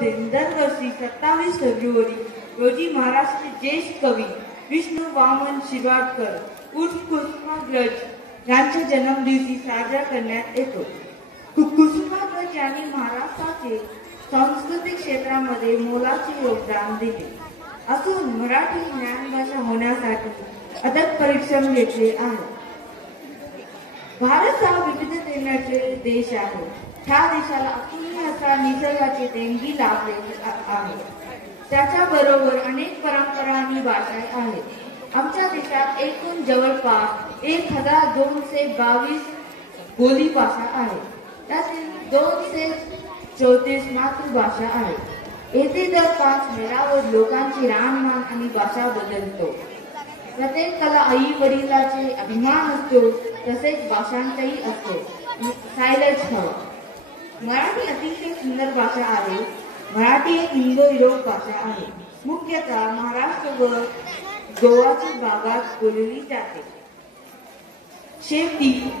दिन दरवर्षी 27 फेब्रुवारी रोजी महाराष्ट्र ज्येष्ठ कवी विष्णू वामन शिरवाडकर उर्फ कुसुमाग्रज यांच्या जन्मदिवशी साजरा करण्यात येतो. कुसुमाग्रज यांनी महाराष्ट्राचे सांस्कृतिक क्षेत्रामध्ये मोलाचे योगदान दिले असून मराठी ज्ञानभाषा होण्यासाठी अथक परिश्रम घेतले आहे. भारत हा विविधतेचे देश आहे. ह्या देशाला अतुलनीय असा निसर्गाचे देणगी लाभलेली आहे. त्याच्याबरोबर अनेक परंपरा आणि भाषा आहेत. आमच्या देशात एकूण जवळपास 1222 बोलीभाषा आहेत. त्यातील 234 मातृभाषा आहेत. येथे दर 5 महिन्यावर लोकांची राहणीमान आणि भाषा बदलतो. प्रत्येकाला आई वडिलांचे अभिमान असतो, तसेच भाषांतही असतो. सायलेज हवा. मराठी अतिशय सुंदर भाषा आहे. मराठी एक इंडो-युरोप भाषा आहे. मुख्यतः महाराष्ट्र व गोवाच्या भागात बोलली जाते. शेवटी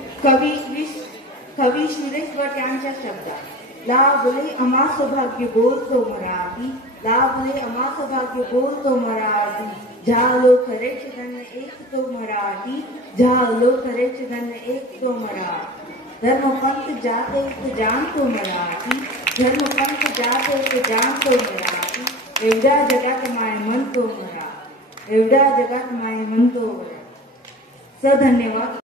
कवी सुरेश भट यांच्या शब्दात लाभले आम्हा सौभाग्य बोलतो मराठी, लाभले आम्हा सौभाग्य बोलतो मराठी, झालो खरेच धन्य एक तो मराठी, झालो खरेच धन्य एक तो मराठी. धर्मपंथ जाते तो जानतो मराठी, धर्मपंथ जाते तो जानतो मराठी, एवढ्या जगात माय म्हणतो मराठी, एवढ्या जगात माय म्हणतो मराठी. धन्यवाद.